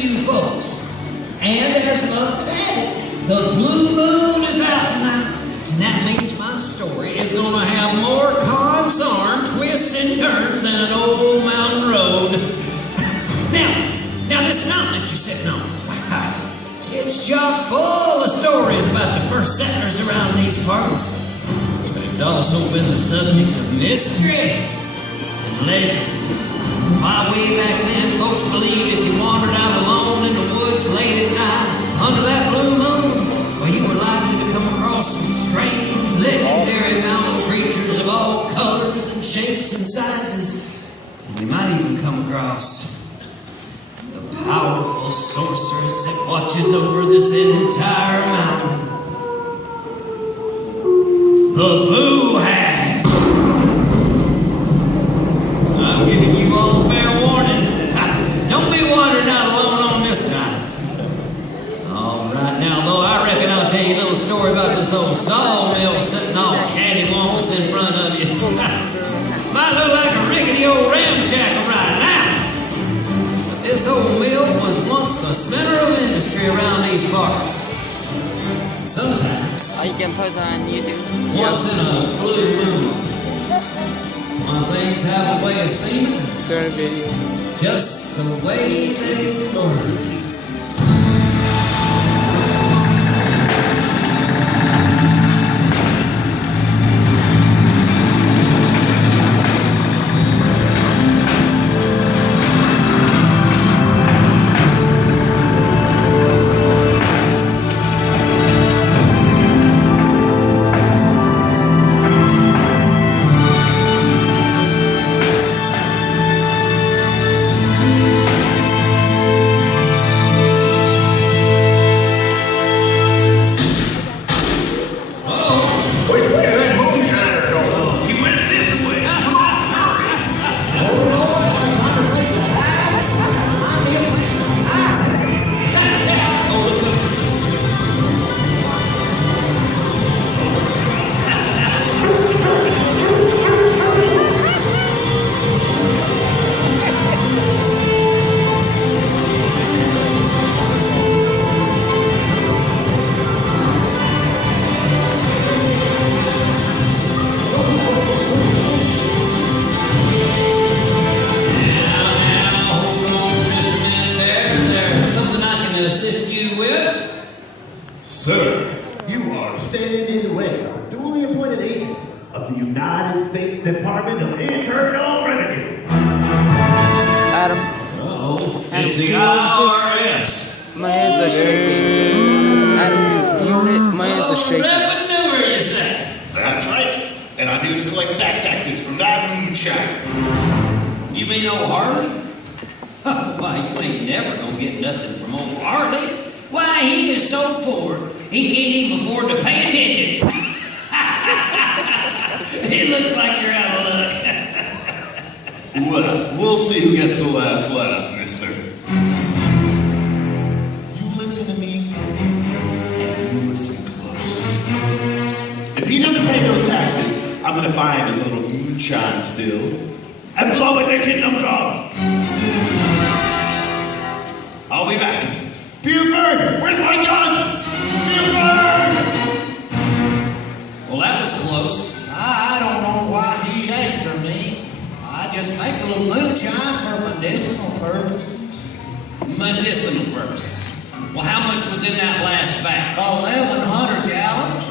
you folks. And as luck would have it, the blue moon is out tonight. And that means my story is going to have more consarn twists and turns than an old mountain road. Now this mountain that you're sitting on, it's chock full of stories about the first settlers around these parts. But it's also been the subject of mystery and legend. Why, way back then, folks believed if you wandered out alone in the woods late at night, under that blue moon, well, you were likely to come across some strange, legendary mountain creatures of all colors and shapes and sizes. And you might even come across the powerful sorceress that watches over this entire mountain. The Boo Hag. So I'm giving you all fair warning. Don't be wandering out alone on this night. All right, now, though, I reckon I'll tell you a little story about this old sawmill sitting all cattywampus in front of you. Might look like a rickety old ramshackle right now. But this old mill was once the center of industry around these parts. Sometimes, you can post on YouTube. Once in a blue moon, when things have a way of seeming, just the way they were. Sir, you are standing in the way of a duly appointed agent of the United States Department of Internal Revenue. Adam. Uh-oh. Adam, It's the can you hold IRS. this? My hands are shaking. Adam, can you hold it? My hands are shaking. Revenue, you say? That's right. And I'm here to collect back taxes from that moonshine. You mean old Harley? Why, you ain't never gonna get nothing from old Harley. Why, he is so poor, he can't even afford to pay attention. It looks like you're out of luck. Well, we'll see who gets the last laugh, mister. You listen to me, and you listen close. If he doesn't pay those taxes, I'm gonna find his little moonshine still and blow it their kingdom come. I'll be back. Buford, where's my gun? Buford! Well, that was close. I don't know why he's after me. I just make a little moonshine for medicinal purposes. Medicinal purposes. Well, how much was in that last batch? 1,100 gallons.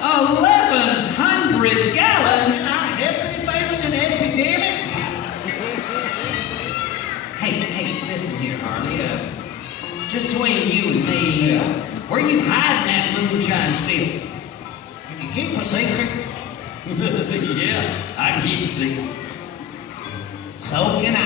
1,100 gallons? I help me favors an epidemic. Hey, listen here, Harley. Just between you and me, where you hiding that moonshine still? Can you keep a secret? Yeah, I can keep a secret. So can I.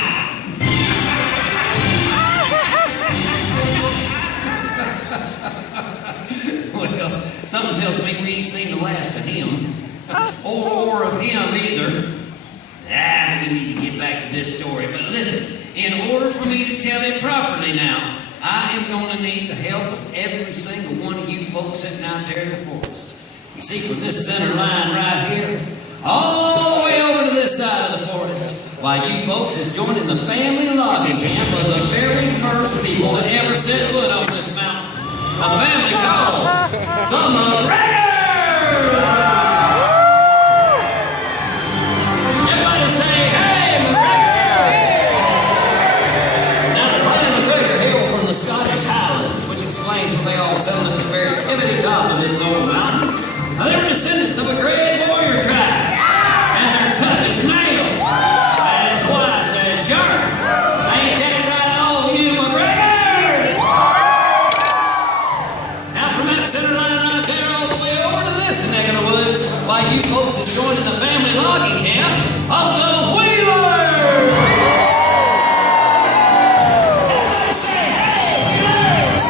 Well, something tells me we ain't seen the last of him. or of him either. We need to get back to this story. But listen, in order for me to tell it properly now, I am going to need the help of every single one of you folks sitting out there in the forest. You see, from this center line right here, all the way over to this side of the forest. Why, you folks is joining the family logging camp of the very first people that ever set foot on this mountain. A family called the McGregors! Everybody say, hey, McGregors! Now, the clan McGregor hail from the Scottish Highlands, which explains why they all settled at the very tippity top of this old mountain. Now, they were descendants of a great warrior tribe, and they're tough as nails, and twice as sharp. Ain't that right, all you McGregors? Now, from that center line right there all the way over to this neck of the woods, why, you folks is joining the family logging camp of the Wheelers! Everybody say, hey, Wheelers!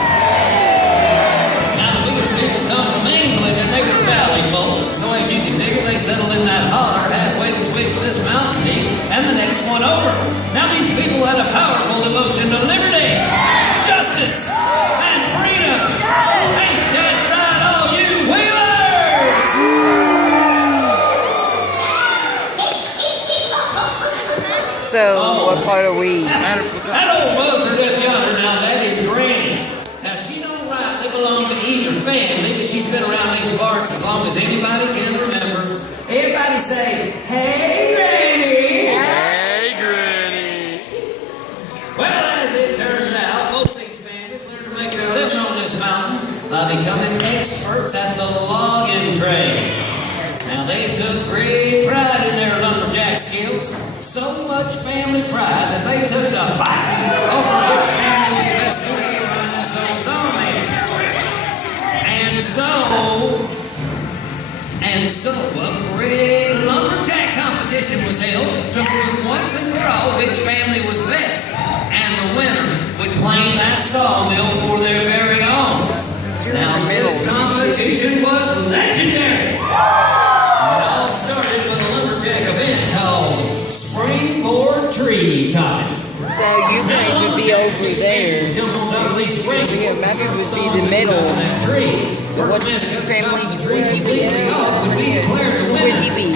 Now, the Wheelers people come from England, and they were valley folk. So as you can figure, they settled in that holler halfway betwixt this mountain peak and the next one over. Now, these people had a powerful devotion to liberty, justice, and freedom. Ain't that right, all you Wheelers? So, what part are we? That old buzzard up yonder now, that is Granny. Now, she don't rightly belong to either family, but she's been around these parts as long as anybody can remember. Everybody say, hey, Granny! Hey, Granny. Well, as it turns out, both these families learned to make their living on this mountain by becoming experts at the logging trade. Now, they took great pride in their lumberjack skills, so much family pride that they took to fighting over which family was best suited to run this old sawmill. And so a great lumberjack competition was held to prove once and for all which family was best, and the winner would claim that sawmill for their very own. Now, this competition was legendary. It all started with a lumberjack event called Springboard Tree Topping. So you guys would be over there. Jump on top of these springs. Maybe would be the middle. Tree. So what family would he be? Would be declared the winner. Who would he be?